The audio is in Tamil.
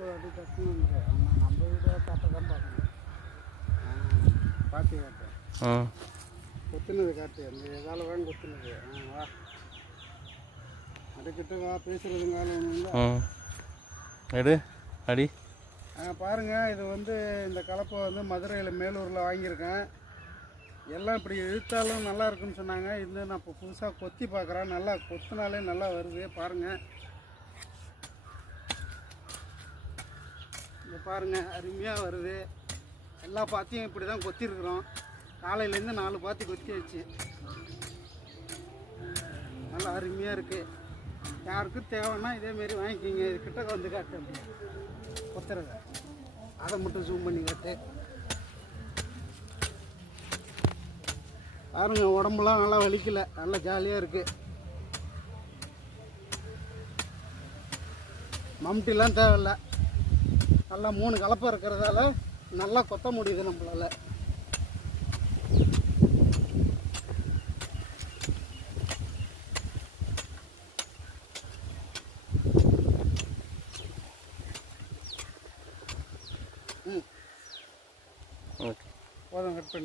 9 அடி கட்டணும். ஆனால் நம்ம வீடு கட்ட தான் பார்க்கணும். பார்த்து காட்டு. கொத்துனது காட்டு. அந்த எதால வேணும் கொத்துனது. வா அதுக்கிட்ட வா, பேசுகிறதுங்கால ஒன்று எடு அடி. பாருங்கள், இது வந்து இந்த கலப்பை வந்து மதுரையில் மேலூரில் வாங்கியிருக்கேன். எல்லாம் இப்படி இழுத்தாலும் நல்லா இருக்குன்னு சொன்னாங்க. இது நான் இப்போ புதுசாக கொத்தி பார்க்குறேன். நல்லா கொத்தினாலே நல்லா வருது. பாருங்கள், இங்கே பாருங்கள், அருமையாக வருது. எல்லா பாத்தியும் இப்படி தான் கொத்திருக்கிறோம். காலையிலேருந்து 4 பாத்தி கொத்தி வச்சு நல்லா அருமையாக இருக்குது. யாருக்கும் தேவைன்னா இதேமாரி வாங்கிக்கிங்க. இது கிட்ட வந்து காட்டு, அப்படி கொத்துறத அதை மட்டும் ஜூம் பண்ணி காட்டு. பாருங்க, உடம்புலாம் நல்லா வலிக்கல, நல்லா ஜாலியாக இருக்குது. மம்டிலாம் தேவையில்லை. நல்லா 3 கலப்பை இருக்கிறதால நல்லா கொத்த முடியுது நம்மளால். போதும், கட் பண்ணி.